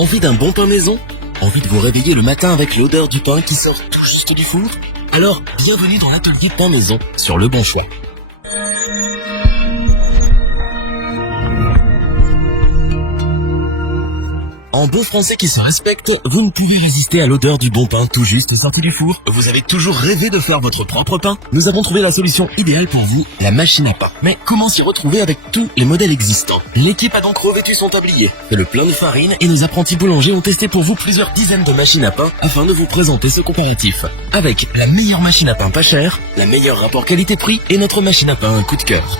Envie d'un bon pain maison? Envie de vous réveiller le matin avec l'odeur du pain qui sort tout juste du four? Alors, bienvenue dans l'atelier pain maison sur Le Bon Choix. En bon français qui se respecte, vous ne pouvez résister à l'odeur du bon pain tout juste sorti du four. Vous avez toujours rêvé de faire votre propre pain? Nous avons trouvé la solution idéale pour vous, la machine à pain. Mais comment s'y retrouver avec tous les modèles existants? L'équipe a donc revêtu son tablier, fait le plein de farine et nos apprentis boulangers ont testé pour vous plusieurs dizaines de machines à pain afin de vous présenter ce comparatif. Avec la meilleure machine à pain pas chère, la meilleure rapport qualité-prix et notre machine à pain coup de cœur.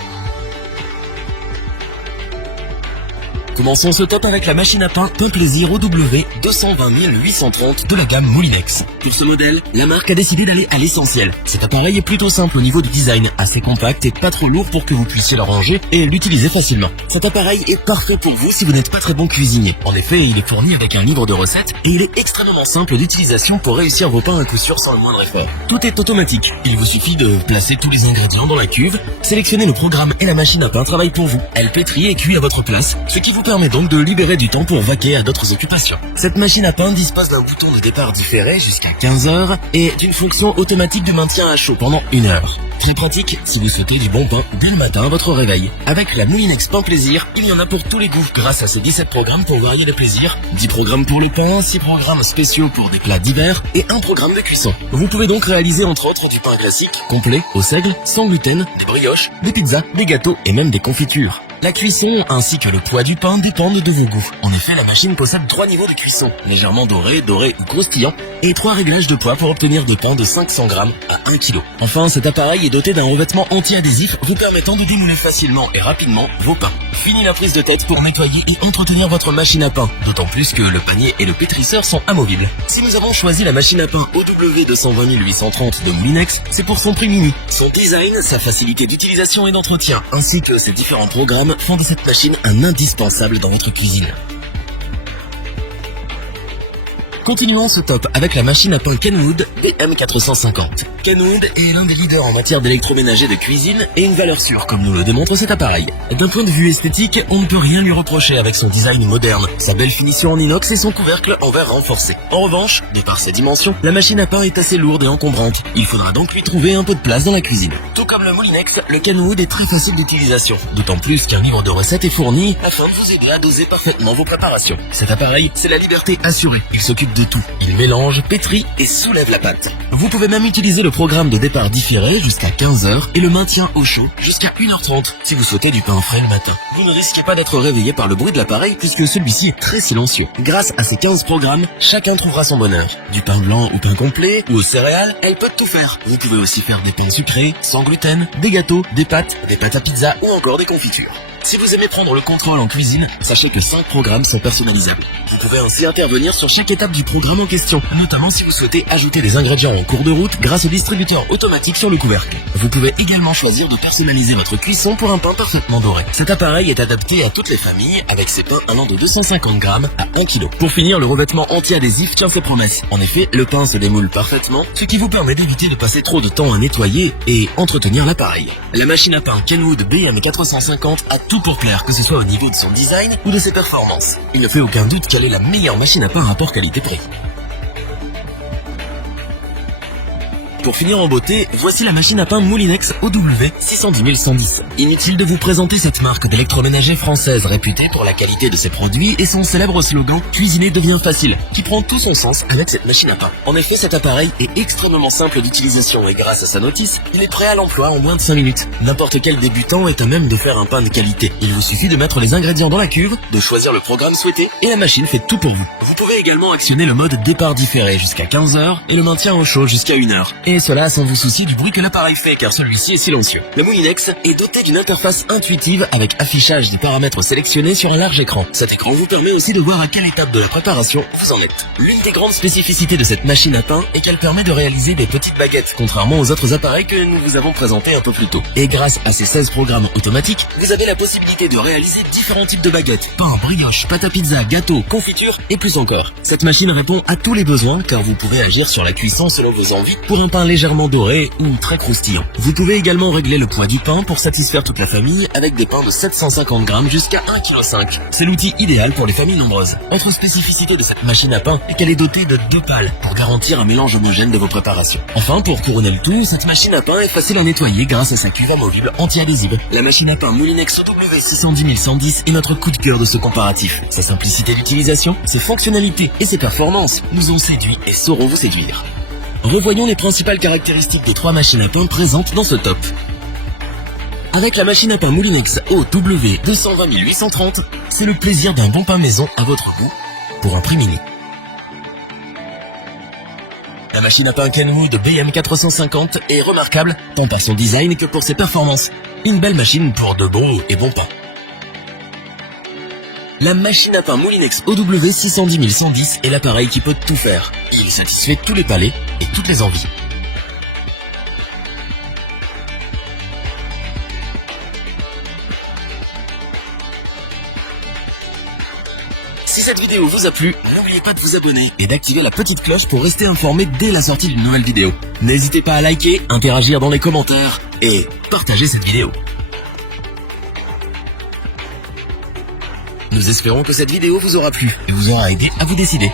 Commençons ce top avec la machine à pain Pain Plaisir OW 220830 de la gamme Moulinex. Pour ce modèle, la marque a décidé d'aller à l'essentiel. Cet appareil est plutôt simple au niveau du design, assez compact et pas trop lourd pour que vous puissiez le ranger et l'utiliser facilement. Cet appareil est parfait pour vous si vous n'êtes pas très bon cuisinier. En effet, il est fourni avec un livre de recettes et il est extrêmement simple d'utilisation pour réussir vos pains à coup sûr sans le moindre effort. Tout est automatique. Il vous suffit de placer tous les ingrédients dans la cuve, sélectionner le programme et la machine à pain travaille pour vous. Elle pétrit et cuit à votre place, ce qui vous permet donc de libérer du temps pour vaquer à d'autres occupations. Cette machine à pain dispose d'un bouton de départ différé jusqu'à 15h et d'une fonction automatique de maintien à chaud pendant 1 heure. Très pratique si vous souhaitez du bon pain dès le matin à votre réveil. Avec la Moulinex Pain Plaisir, il y en a pour tous les goûts grâce à ces 17 programmes pour varier les plaisirs, 10 programmes pour le pain, 6 programmes spéciaux pour des plats divers et 1 programme de cuisson. Vous pouvez donc réaliser entre autres du pain classique, complet, au seigle, sans gluten, des brioches, des pizzas, des gâteaux et même des confitures. La cuisson ainsi que le poids du pain dépendent de vos goûts. En effet, la machine possède 3 niveaux de cuisson, légèrement doré ou croustillant, et 3 réglages de poids pour obtenir des pains de 500 grammes à 1 kg. Enfin, cet appareil est doté d'un revêtement anti-adhésif vous permettant de démouler facilement et rapidement vos pains. Fini la prise de tête pour nettoyer et entretenir votre machine à pain, d'autant plus que le panier et le pétrisseur sont amovibles. Si nous avons choisi la machine à pain OW 220830 de Moulinex, c'est pour son prix mini. Son design, sa facilité d'utilisation et d'entretien, ainsi que ses différents programmes font de cette machine un indispensable dans votre cuisine. Continuons ce top avec la machine à pain Kenwood DM450. Kenwood est l'un des leaders en matière d'électroménager de cuisine et une valeur sûre comme nous le démontre cet appareil. D'un point de vue esthétique, on ne peut rien lui reprocher avec son design moderne, sa belle finition en inox et son couvercle en verre renforcé. En revanche, de par ses dimensions, la machine à pain est assez lourde et encombrante. Il faudra donc lui trouver un peu de place dans la cuisine. Tout comme le Moulinex, le Kenwood est très facile d'utilisation, d'autant plus qu'un livre de recettes est fourni afin de vous aider à doser parfaitement vos préparations. Cet appareil, c'est la liberté assurée. Il s'occupe de tout. Il mélange, pétrit et soulève la pâte. Vous pouvez même utiliser le programme de départ différé jusqu'à 15h et le maintien au chaud jusqu'à 1h30 si vous souhaitez du pain frais le matin. Vous ne risquez pas d'être réveillé par le bruit de l'appareil puisque celui-ci est très silencieux. Grâce à ces 15 programmes, chacun trouvera son bonheur. Du pain blanc au pain complet ou aux céréales, elle peut tout faire. Vous pouvez aussi faire des pains sucrés, sans gluten, des gâteaux, des pâtes à pizza ou encore des confitures. Si vous aimez prendre le contrôle en cuisine, sachez que 5 programmes sont personnalisables. Vous pouvez ainsi intervenir sur chaque étape du programme en question, notamment si vous souhaitez ajouter des ingrédients en cours de route grâce au distributeur automatique sur le couvercle. Vous pouvez également choisir de personnaliser votre cuisson pour un pain parfaitement doré. Cet appareil est adapté à toutes les familles avec ses pains allant de 250 grammes à 1 kg. Pour finir, le revêtement anti-adhésif tient ses promesses. En effet, le pain se démoule parfaitement, ce qui vous permet d'éviter de passer trop de temps à nettoyer et entretenir l'appareil. La machine à pain Kenwood BM450 a tout pour plaire, que ce soit au niveau de son design ou de ses performances. Il ne fait aucun doute qu'elle est la meilleure machine à pain rapport qualité-prix. Pour finir en beauté, voici la machine à pain Moulinex OW 610110. Inutile de vous présenter cette marque d'électroménager française réputée pour la qualité de ses produits et son célèbre slogan « Cuisiner devient facile » qui prend tout son sens avec cette machine à pain. En effet, cet appareil est extrêmement simple d'utilisation et grâce à sa notice, il est prêt à l'emploi en moins de 5 minutes. N'importe quel débutant est à même de faire un pain de qualité. Il vous suffit de mettre les ingrédients dans la cuve, de choisir le programme souhaité et la machine fait tout pour vous. Vous pouvez également actionner le mode départ différé jusqu'à 15h et le maintien au chaud jusqu'à 1h. Et cela sans vous soucier du bruit que l'appareil fait car celui-ci est silencieux. Le Moulinex est doté d'une interface intuitive avec affichage des paramètres sélectionnés sur un large écran. Cet écran vous permet aussi de voir à quelle étape de la préparation vous en êtes. L'une des grandes spécificités de cette machine à pain est qu'elle permet de réaliser des petites baguettes, contrairement aux autres appareils que nous vous avons présentés un peu plus tôt. Et grâce à ces 16 programmes automatiques, vous avez la possibilité de réaliser différents types de baguettes, pain, brioche, pâte à pizza, gâteau, confiture et plus encore. Cette machine répond à tous les besoins car vous pouvez agir sur la cuisson selon vos envies pour un pain pain légèrement doré ou très croustillant. Vous pouvez également régler le poids du pain pour satisfaire toute la famille avec des pains de 750 grammes jusqu'à 1,5 kg. C'est l'outil idéal pour les familles nombreuses. Autre spécificité de cette machine à pain est qu'elle est dotée de 2 pales pour garantir un mélange homogène de vos préparations. Enfin, pour couronner le tout, cette machine à pain est facile à nettoyer grâce à sa cuve amovible anti-adhésive. La machine à pain Moulinex OW 610110 est notre coup de cœur de ce comparatif. Sa simplicité d'utilisation, ses fonctionnalités et ses performances nous ont séduits et sauront vous séduire. Revoyons les principales caractéristiques des 3 machines à pain présentes dans ce top. Avec la machine à pain Moulinex OW 220830, c'est le plaisir d'un bon pain maison à votre goût pour un prix mini. La machine à pain Kenwood BM450 est remarquable tant par son design que pour ses performances. Une belle machine pour de bons et bons pains. La machine à pain Moulinex OW 610110 est l'appareil qui peut tout faire. Il satisfait tous les palais et toutes les envies. Si cette vidéo vous a plu, n'oubliez pas de vous abonner et d'activer la petite cloche pour rester informé dès la sortie d'une nouvelle vidéo. N'hésitez pas à liker, interagir dans les commentaires et partager cette vidéo. Nous espérons que cette vidéo vous aura plu et vous aura aidé à vous décider.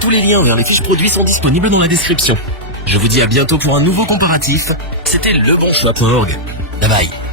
Tous les liens vers les fiches produits sont disponibles dans la description. Je vous dis à bientôt pour un nouveau comparatif. C'était lebonchoix.org. Bye bye.